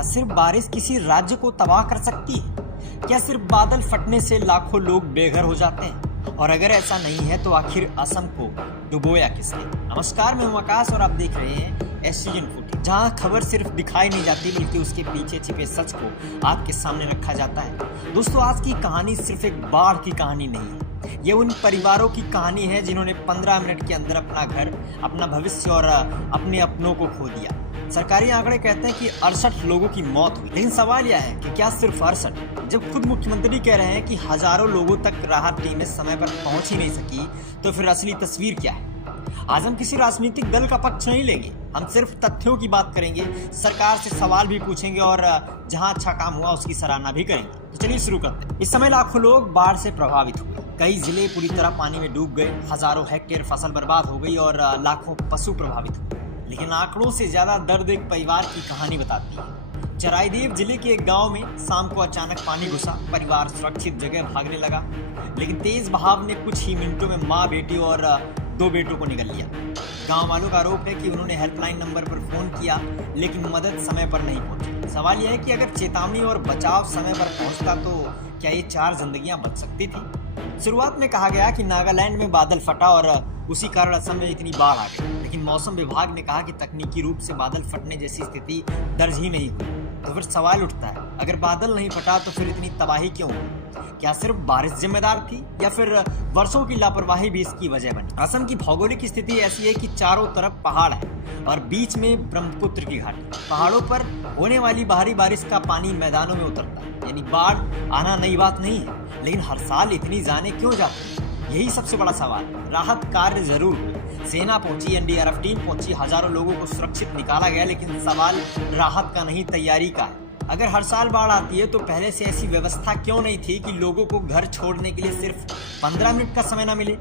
क्या सिर्फ बारिश किसी राज्य को तबाह कर सकती है? क्या सिर्फ बादल फटने से लाखों लोग बेघर हो जाते हैं? और अगर ऐसा नहीं है तो आखिर असम को डुबोया किसने? नमस्कार, मैं हूं आकाश और आप देख रहे हैं एससीजन फुटेज, जहां खबर सिर्फ दिखाई नहीं जाती बल्कि उसके पीछे छिपे सच को आपके सामने रखा जाता है। दोस्तों, आज की कहानी सिर्फ एक बाढ़ की कहानी नहीं है, ये उन परिवारों की कहानी है जिन्होंने 15 मिनट के अंदर अपना घर, अपना भविष्य और अपने अपनों को खो दिया। सरकारी आंकड़े कहते हैं कि 68 लोगों की मौत हुई, लेकिन सवाल यह है कि क्या सिर्फ 68? जब खुद मुख्यमंत्री कह रहे हैं कि हजारों लोगों तक राहत टीमें समय पर पहुंच ही नहीं सकी, तो फिर असली तस्वीर क्या है? आज हम किसी राजनीतिक दल का पक्ष नहीं लेंगे, हम सिर्फ तथ्यों की बात करेंगे, सरकार से सवाल भी पूछेंगे और जहां अच्छा काम हुआ उसकी सराहना भी करेंगे। तो चलिए शुरू करते हैं। इस समय लाखों लोग बाढ़ से प्रभावित हुए, कई जिले पूरी तरह पानी में डूब गए, हजारों हेक्टेयर फसल बर्बाद हो गई और लाखों पशु प्रभावित हुए। लेकिन आंकड़ों से ज्यादा दर्द एक परिवार की कहानी बताती है। चराईदेव जिले के एक गांव में शाम को अचानक पानी घुसा, परिवार सुरक्षित जगह भागने लगा, लेकिन तेज बहाव ने कुछ ही मिनटों में माँ, बेटी और 2 बेटों को निगल लिया। गांव वालों का आरोप है कि उन्होंने हेल्पलाइन नंबर पर फोन किया, लेकिन मदद समय पर नहीं पहुंची। सवाल यह है कि अगर चेतावनी और बचाव समय पर पहुंचता तो क्या ये 4 जिंदगियां बच सकती थी? शुरुआत में कहा गया कि नागालैंड में बादल फटा और उसी कारण असम में इतनी बाढ़ आ गई, लेकिन मौसम विभाग ने कहा कि तकनीकी रूप से बादल फटने जैसी स्थिति दर्ज ही नहीं हुई। तो फिर सवाल उठता है, अगर बादल नहीं फटा तो फिर इतनी तबाही क्यों हुई? क्या सिर्फ बारिश जिम्मेदार थी या फिर वर्षों की लापरवाही भी इसकी वजह बनी? असम की भौगोलिक स्थिति ऐसी है कि चारों तरफ पहाड़ है और बीच में ब्रह्मपुत्र की घाटी। पहाड़ों पर होने वाली भारी बारिश का पानी मैदानों में उतरता है, यानी बाढ़ आना नई बात नहीं है, लेकिन हर साल इतनी जाने क्यों जाती है? यही सबसे बड़ा सवाल। राहत कार्य जरूर हुए, सेना पहुंची, एनडीआरएफ टीम पहुंची, हजारों लोगों को सुरक्षित निकाला गया, लेकिन सवाल राहत का नहीं, तैयारी का है। अगर हर साल बाढ़ आती है तो पहले से ऐसी व्यवस्था क्यों नहीं थी कि लोगों को घर छोड़ने के लिए सिर्फ 15 मिनट का समय न मिले?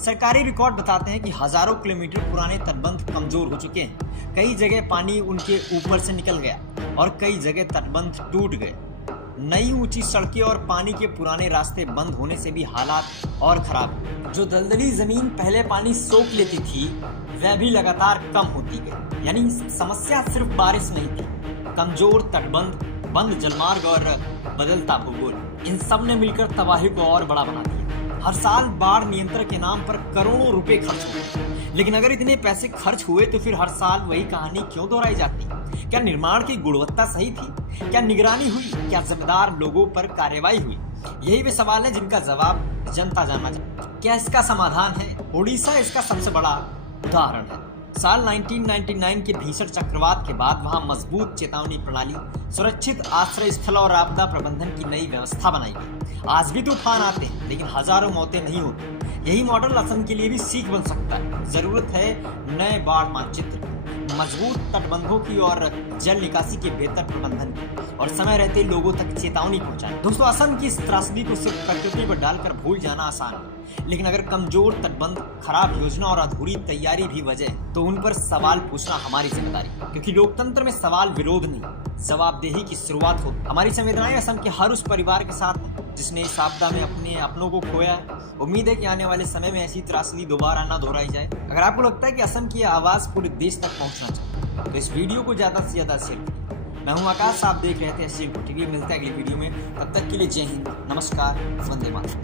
सरकारी रिकॉर्ड बताते हैं कि हजारों किलोमीटर पुराने तटबंध कमजोर हो चुके हैं, कई जगह पानी उनके ऊपर से निकल गया और कई जगह तटबंध टूट गए। नई ऊंची सड़कें और पानी के पुराने रास्ते बंद होने से भी हालात और खराब। जो दलदली जमीन पहले पानी सोख लेती थी वह भी लगातार कम होती गई। यानी समस्या सिर्फ बारिश नहीं थी, कमजोर तटबंध, बंद जलमार्ग और बदलता भूगोल, इन सब ने मिलकर तबाही को और बड़ा बना दिया। हर साल बाढ़ नियंत्रण के नाम पर करोड़ों रुपए खर्च हुए, लेकिन अगर इतने पैसे खर्च हुए तो फिर हर साल वही कहानी क्यों दोहराई जाती? क्या निर्माण की गुणवत्ता सही थी? क्या निगरानी हुई? क्या जिम्मेदार लोगों पर कार्रवाई हुई? यही वे सवाल है जिनका जवाब जनता जानना चाहती है। क्या इसका समाधान है? उड़ीसा इसका सबसे बड़ा उदाहरण है। साल 1999 के भीषण चक्रवात के बाद वहां मजबूत चेतावनी प्रणाली, सुरक्षित आश्रय स्थल और आपदा प्रबंधन की नई व्यवस्था बनाई गई। आज भी तूफान आते हैं, लेकिन हजारों मौतें नहीं होती। यही मॉडल असम के लिए भी सीख बन सकता है। जरूरत है नए बाढ़ मानचित्र, मजबूत तटबंधों की और जल निकासी के बेहतर प्रबंधन की, और समय रहते लोगों तक चेतावनी पहुंचाएं। दोस्तों, असम की इस त्रासदी को सिर्फ प्रकृति पर डालकर भूल जाना आसान है, लेकिन अगर कमजोर तटबंध, खराब योजना और अधूरी तैयारी भी वजह है तो उन पर सवाल पूछना हमारी जिम्मेदारी, क्योंकि लोकतंत्र में सवाल विरोध नहीं, जवाबदेही की शुरुआत होती। हमारी संवेदनाएं असम के हर उस परिवार के साथ है जिसने इस आपदा में अपने अपनों को खोया है। उम्मीद है कि आने वाले समय में ऐसी त्रासदी दोबारा ना दोहराई जाए। अगर आपको लगता है कि असम की आवाज पूरे देश तक पहुंचना चाहिए तो इस वीडियो को ज्यादा से ज्यादा शेयर करें। मैं हूं आकाश, आप देख रहे थे एससीजन फुटेज। मिलते हैं अगली वीडियो में, तब तक के लिए जय हिंद, नमस्कार, वंदे मातरम।